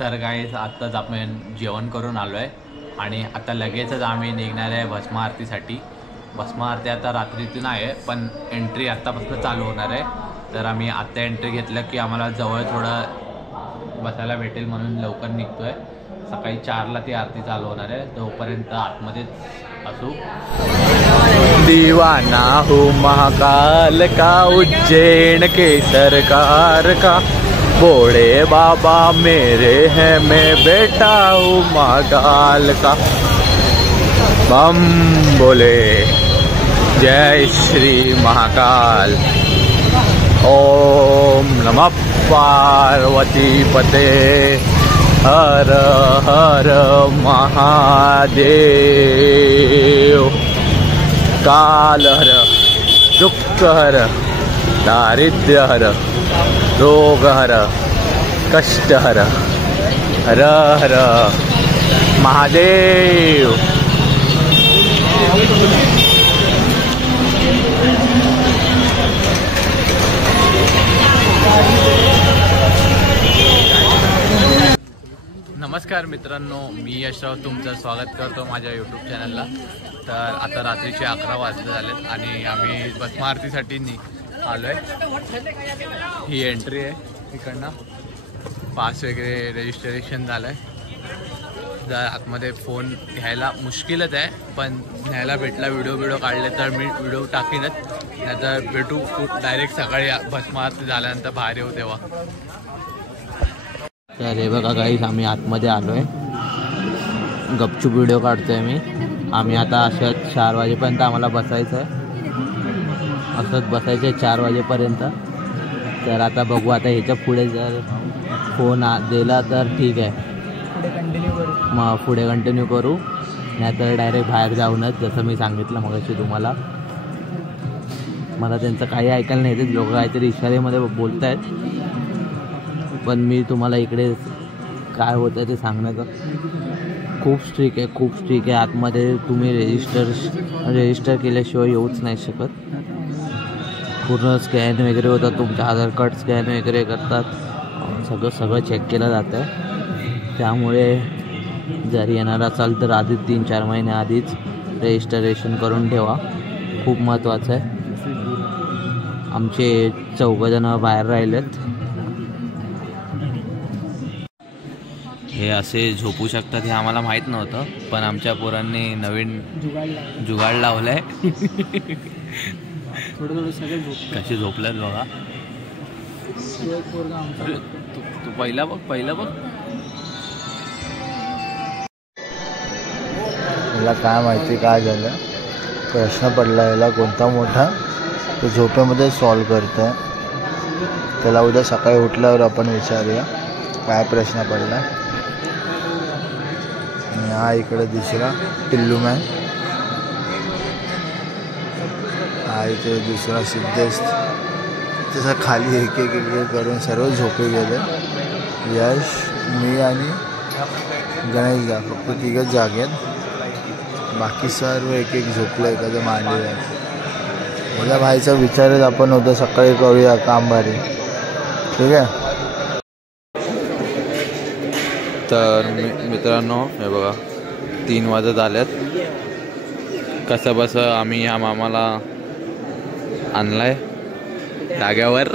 तर गाईस आत्ताच आपण जेवण करून आलो आहे आणि आता लगेचच आम्ही निघणार आहे भस्म आरतीसाठी. भस्म आरती आता रात्रीतून आहे पण एंट्री आत्तापासून चालू होणार आहे. तर आम्ही आत्ता एंट्री घेतलं की आम्हाला जवळ थोडं बसायला भेटेल म्हणून लवकर निघतो आहे. सकाळी 4ला ती आरती चालू होणार आहे. तोपर्यंत आतमध्येच असू. दीवाना हूँ महाकाल का, उज्जैन के सरकार का, बोड़े बाबा मेरे हैं, मैं बेटा हूँ महाकाल का। बम बोले जय श्री महाकाल। ओम नमः पार्वती पते, हर हर महादेव। काल हर, दुख हर, दारिद्र्य हर, रोग हर, कष्ट हर, हर हर महादेव। नमस्कार मित्रांनो, मी यशराव तुमचं स्वागत करतो माझ्या यूट्यूब चॅनलला. तर आता रात्रीचे 11 वाजले झालेत आणि आम्ही भस्म आरतीसाठी आलो आहे. ही एंट्री आहे. इकडनं पास वगैरे रजिस्ट्रेशन झालं आहे. जर आतमध्ये फोन घ्यायला मुश्किलच आहे पण न्यायला भेटला, व्हिडिओ काढले तर मी व्हिडिओ टाकीनच, नाहीतर भेटू डायरेक्ट सकाळी भस्म आरती झाल्यानंतर बाहेर येऊ तेव्हा. तर हे बघा गाईस, आम्ही आतमध्ये आलो आहे. गपचूप व्हिडिओ काढतो आहे मी. आम्ही आता असंच 4 वाजेपर्यंत आम्हाला बसायचं आहे. असंच बसायचं आहे 4 वाजेपर्यंत. तर आता बघू, आता ह्याच्या पुढे जर फोन दिला तर ठीक आहे, मग पुढे कंटिन्यू करू, नाहीतर डायरेक्ट बाहेर जाऊनच, जसं मी सांगितलं मगाशी तुम्हाला. मला त्यांचं काही ऐकायला नाही येत, लोक काहीतरी इशारेमध्ये बोलत आहेत, पण मी तुम्हाला इकडे काय होतं ते सांगण्याचं. खूप स्ट्रिक आहे आतमध्ये. तुम्ही रजिस्टर केल्याशिवाय येऊच नाही शकत. पूर्ण स्कॅन वगैरे होतात, तुमचं आधार कार्ड स्कॅन वगैरे करतात, सगळं चेक केलं जातं आहे. त्यामुळे जर येणार असाल तर आधीच 3-4 महिने आधीच रजिस्ट्रेशन करून ठेवा, खूप महत्त्वाचं आहे. आमचे 4 जण बाहेर राहिलेत. हे असे झोपू शकतात हे आम्हाला माहीत नव्हतं, पण आमच्या पोरांनी नवीन जुगाड लावलं आहे. थोडं सगळे कसे झोपल्यात बघा. तू पहिला बघ. मला काय माहिती काय झालं, प्रश्न पडला याला कोणता मोठा, तो झोपेमध्ये सॉल्व करतो आहे. त्याला उद्या सकाळी उठल्यावर आपण विचारूया काय प्रश्न पडला. आणि हा इकडे दुसरा पिल्लू मॅन, हा इथे दुसरा सिद्धेश. तसं खाली एक करून सर्व झोपे गेले. यश, मी आणि गणेश जा, फक्त 3च जागेत. बाकी सर्व एक झोपलं, एखादं मांडलेलं आहे. माझ्या भाईचा विचारच आपण उद्या सकाळी करूया काम भारी, ठीक आहे. तर मित्रांनो हे बघा, 3 वाजत आल्यात. कसं बसं आम्ही ह्या मामाला आणलाय जाग्यावर.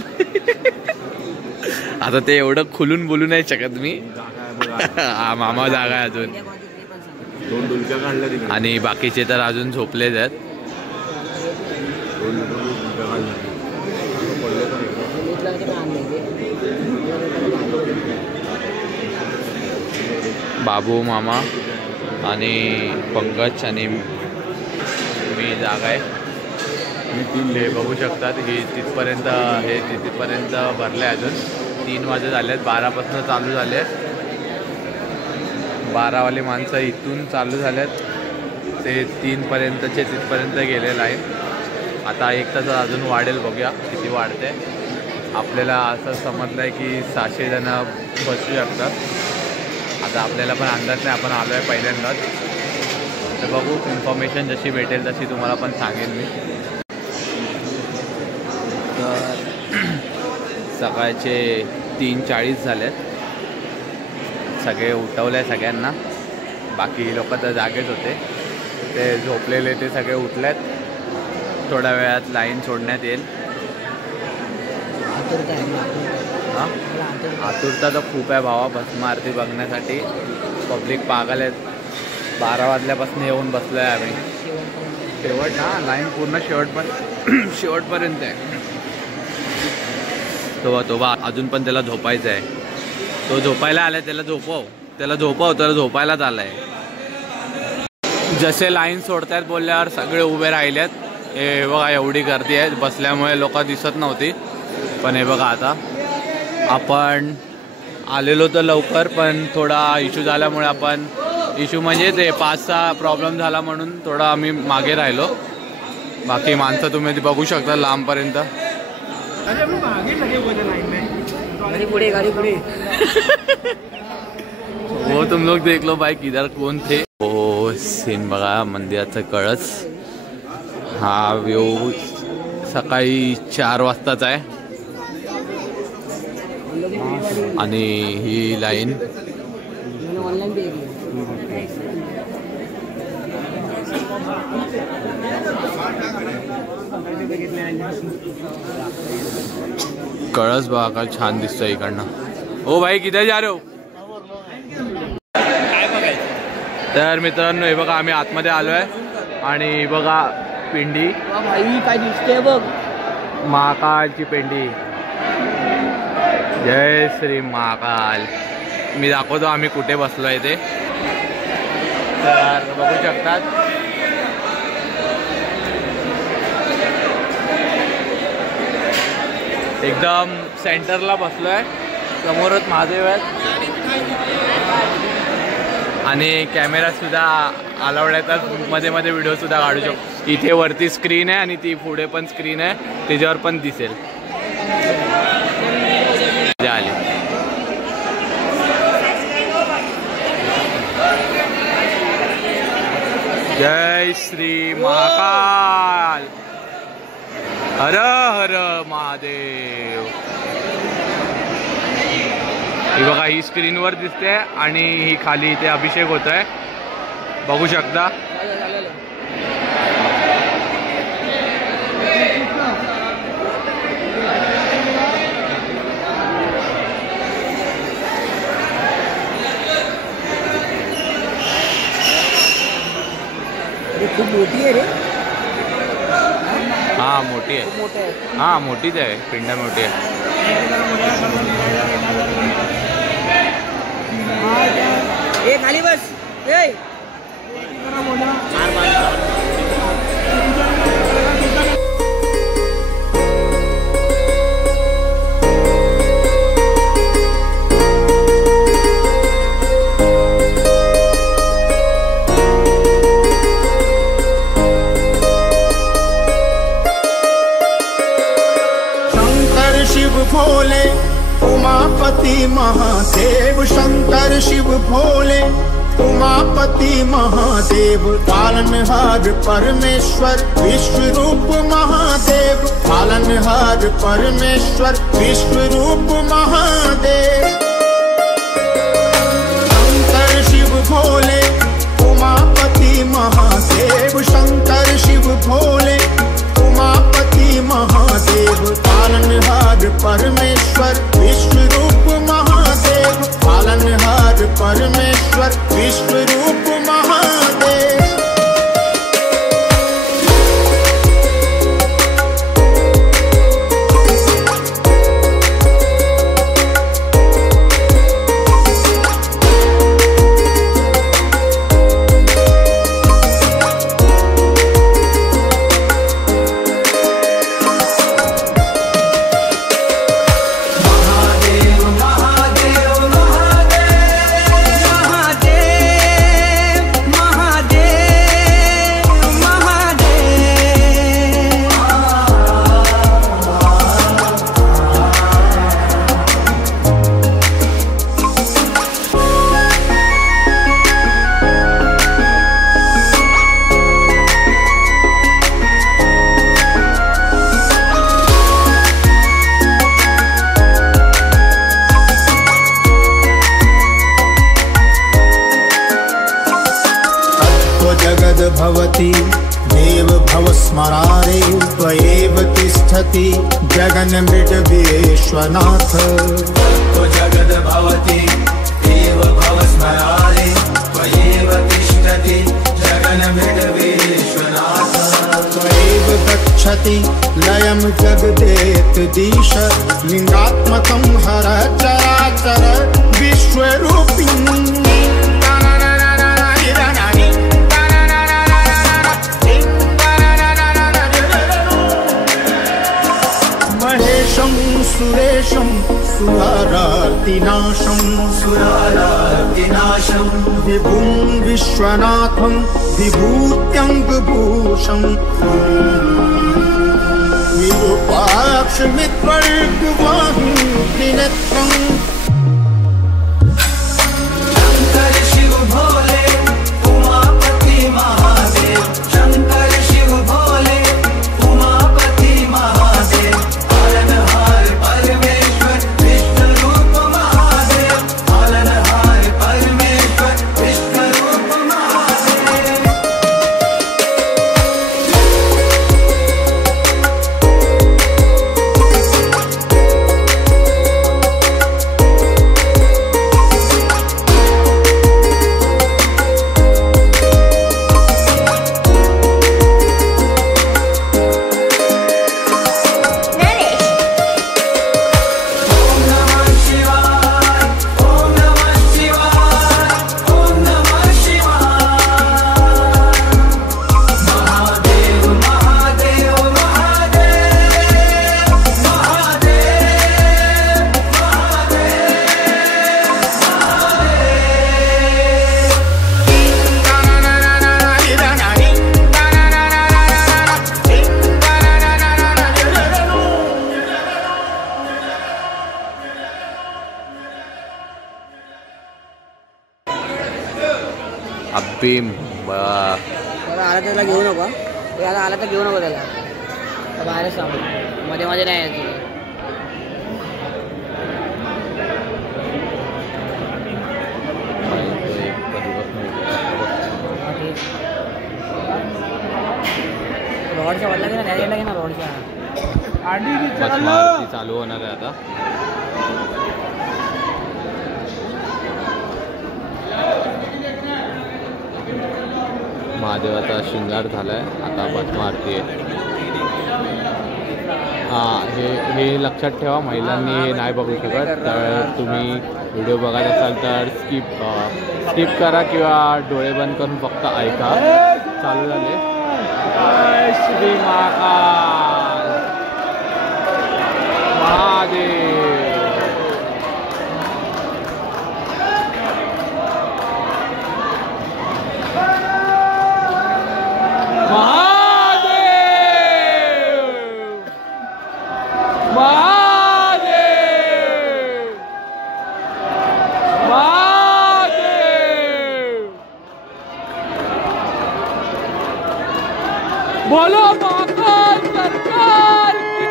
आता ते एवढं खुलून बोलू नाही शकत मी. हा मामा जागा आहे अजून, 2 डुलक्या काढल्या आणि बाकीचे तर अजून झोपलेच आहेत. बाबू, मामा आणि पंकज आणि मी जागा आहे. हे बघू शकतात. हे तिथपर्यंत भरले. अजून 3 वाजे झालेत. 12पासून चालू झाले. 12वाले माणसं इथून चालू झालेत ते 3पर्यंतचे तिथपर्यंत गेलेलं आहे. आता 1 तास अजून वाढेल, बघूया किती वाढते. आपल्याला असं समजलं आहे की 600 जण बसू शकतात. आता आपल्याला पण अंदाज नाही, आपण आलो आहे पहिल्यांदाच. तर बघू, इन्फॉर्मेशन जशी भेटेल तशी तुम्हाला पण सांगेन मी. तर सकाळचे 3:40 झालेत. सगळे उठवले सगळ्यांना, बाकी लोक तर जागेच होते, ते झोपलेले ते सगळे उठलेत. थोड्या वेळात लाईन सोडण्यात येईल. हां आतुरता तर खूप आहे भावा भस्म आरती बघण्यासाठी. पब्लिक पागल आहेत. 12 वाजल्यापासून येऊन बसलो आहे आम्ही. शेवट ना लाईन पूर्ण शेवटपर्यंत आहे. तो अजून पण त्याला झोपायचं आहे. तो झोपायला आलाय, त्याला झोपायलाच आलाय. जसे लाईन सोडतायत बोलल्यावर सगळे उभे राहिलेत. हे बघा एवढी गर्दी आहे, बसल्यामुळे लोक दिसत नव्हती. पण हे बघा आता आपण आलेलो तर लवकर, पण थोडा इश्यू झाल्यामुळे आपण इश्यू म्हणजे ते 5-6 प्रॉब्लेम झाला म्हणून थोडा आम्ही मागे राहिलो. बाकी माणसं तुम्ही बघू शकता लांबपर्यंत. वो तुम लोग देख लो भाई किधर कोण थे. हो सीन बघा मंदिराचं कळस. हा व्यू सकाळी 4 वाजताच आहे आणि ही लाईन कळस बघा का छान दिसतोय इकडनं. ओ भाई किधर जा रहे हो. तर मित्रांनो हे बघा आम्ही आतमध्ये आलोय आणि बघा पिंडी काय दिसते बघ, महाकालची पिंडी. जय श्री महाकाल. मी दाखवतो आम्ही कुठे बसलोय ते. तर बघू शकतात एकदम सेंटरला बसलोय. समोरच महादेव आहेत आणि कॅमेरा सुद्धा अलाउड आहे, तर मध्ये मध्ये व्हिडिओ सुद्धा काढू शकतो. इथे वरती स्क्रीन आहे आणि ती पुढे पण स्क्रीन आहे, त्याच्यावर पण दिसेल. आली जय श्री महाकाल. हर हर महादेव. ही बघा ही स्क्रीनवर दिसते आणि ही खाली इथे अभिषेक होत आहे, बघू शकता. खूप मोठी आहे रे. हा मोठी आहे. हा मोठीच आहे, पिंड मोठी आहे. ए खाली बस. भोले उमापति महादेव. शंकर शिव भोले उमापति महादेव. पालनहार परमेश्वर विश्व रूप महादेव. पालनहार परमेश्वर विश्व रूप महादेव. शंकर शिव भोले उमापति महादेव. शंकर शिव भोले उमापति महादेव. पालनहार परमेश्वर विश्व रूप महादेव. पालनहार परमेश्वर विश्व रूप महादेव. भवति देव भव स्मरारे त्वयैव तिष्ठति जगन्मृड विश्वनाथ जगद भवति देव भव स्मरारे त्वयैव तिष्ठति जगन्मृड विश्वनाथ त्वयैव गच्छति लयं जगदेत दिश लिंगात्मकं हर चराचर विश्वरूपिणी महेशं सुरेशं सुरारार्तिनाशं विभुं विश्वनाथं विभूत्यङ्गभूषं विरूपाक्षमित्वर्गवाहुं त्रिनेत्रम् शंकर शिव भोले उमापति महादेव शंकर शिव भोले उमापति महादेव पालनहार परमेश्वर विष्णु रूप महादेव पालनहार परमेश्वर विष्णु रूप महादेव ओम नमः शिवाय ओम नमः शिवाय ओम नमः शिवाय महादेव महादेव महादेव महादेव अब्बीम आता आला त्याला घेऊ नको ते आता आला तर घेऊ नको त्याला आता बाहेरच थांबू मध्ये मध्ये नाही यायचं रॉडच्या वाटला की ना त्या गेला की ना रॉडच्या आरती चालू होणार आहे आता. महादेवाचा शृंगार झालाय, आता भस्म आरती आहे. हे लक्षात ठेवा, महिलांनी हे नाही बघू शकत. तर तुम्ही व्हिडिओ बघत असाल तर स्किप करा किंवा डोळे बंद करून फक्त ऐका. चालू झाले. श्री महाकाल महादेव. बोलो महाकाल सरकार की.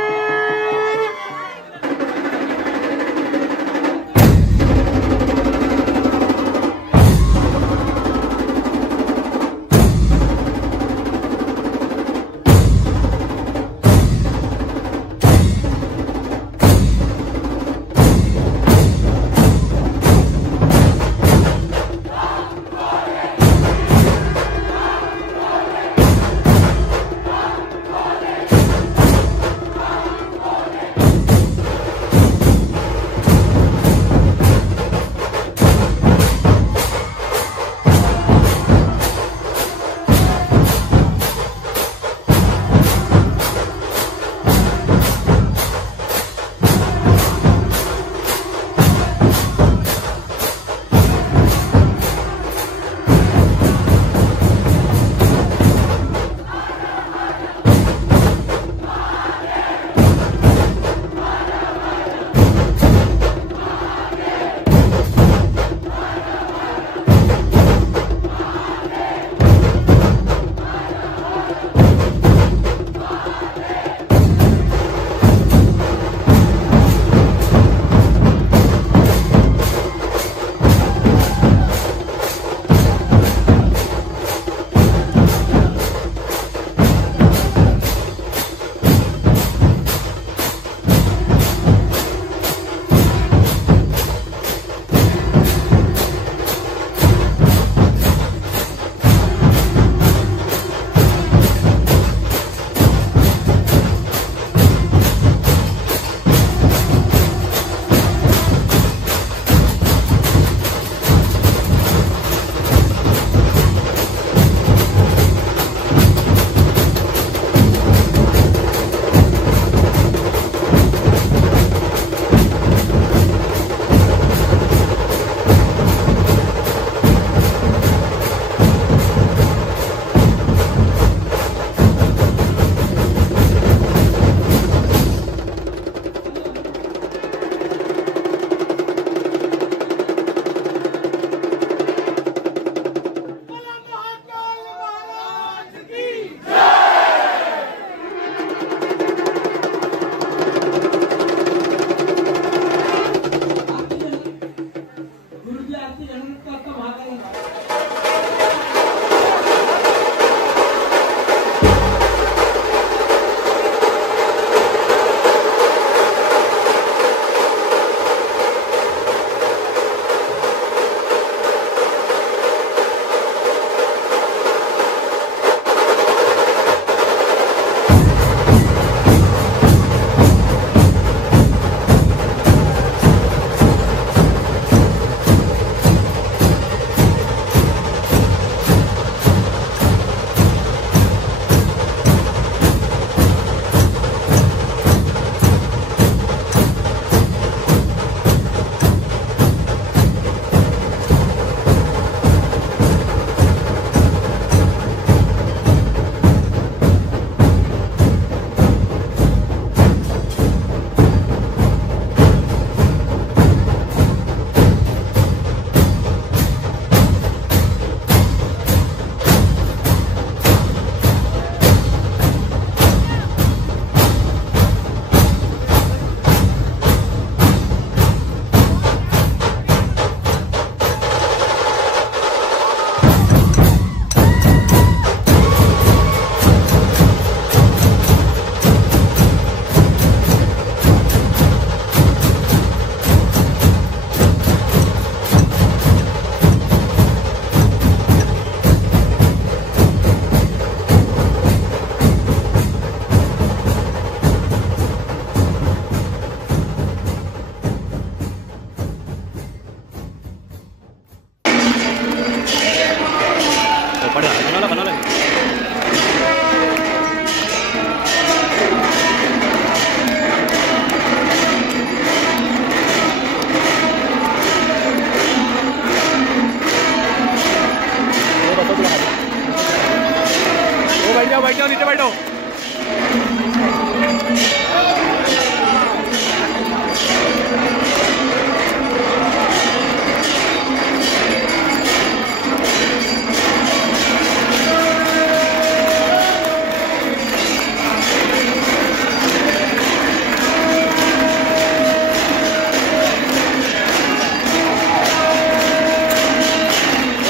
बैठ जाओ नीचे बैठो।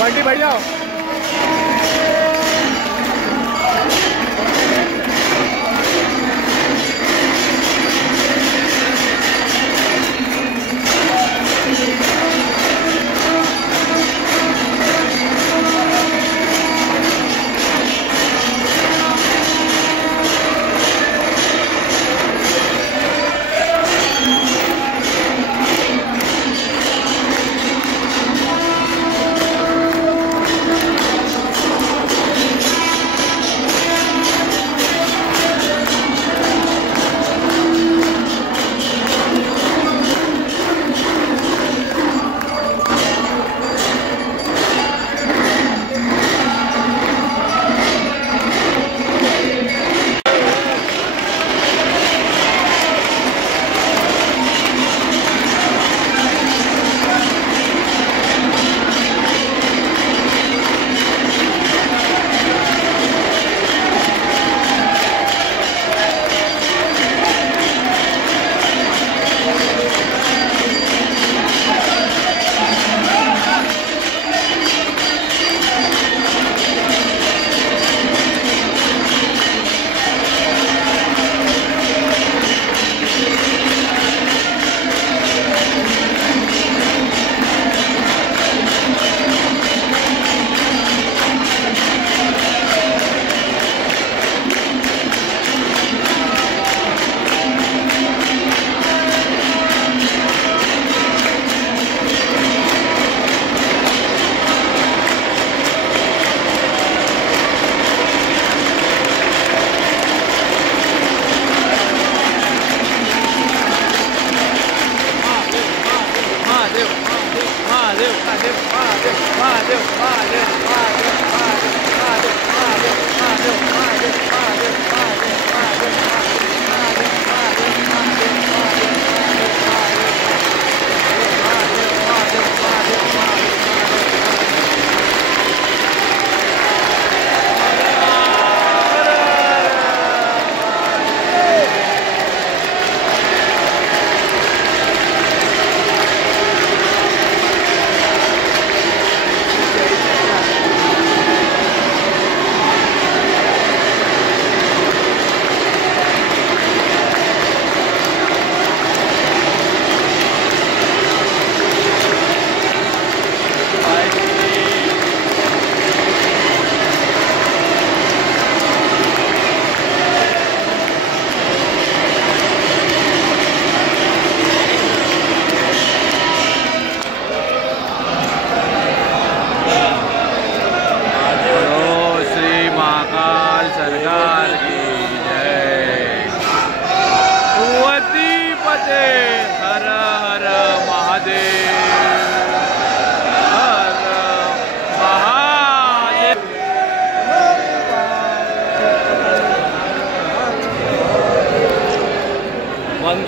आंटी बैठ जाओ।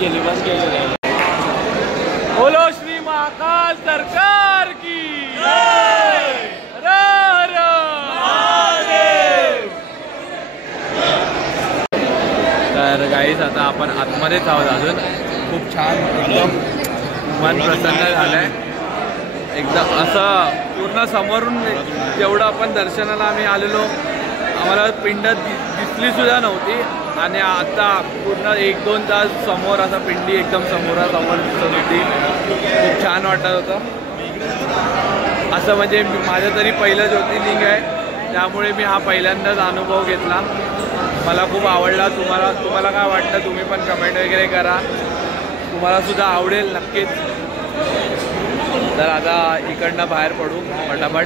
केली बंद केली. बोलो श्री महाकाल सरकार की जय. हर हर महादेव. तर गाईस आता आपण आतमध्येच आहोत अजून. खूप छान एकदम मन प्रसन्न झालंय. एकदम असं पूर्ण समोरून जेवढं आपण दर्शनाला आम्ही आलेलो आम्हाला पिंड दिसली सुद्धा नव्हती आणि आता पूर्ण 1-2 तास समोर असा पिंडी एकदम समोरासमोर दिसत होती. खूप छान वाटत होतं. असं म्हणजे माझं तरी पहिलं ज्योतिर्लिंग आहे त्यामुळे मी हा पहिल्यांदाच अनुभव घेतला. मला खूप आवडला. तुम्हाला काय वाटतं तुम्ही पण कमेंट वगैरे करा. तुम्हाला सुद्धा आवडेल नक्कीच. तर आता इकडनं बाहेर पडू फटाफट.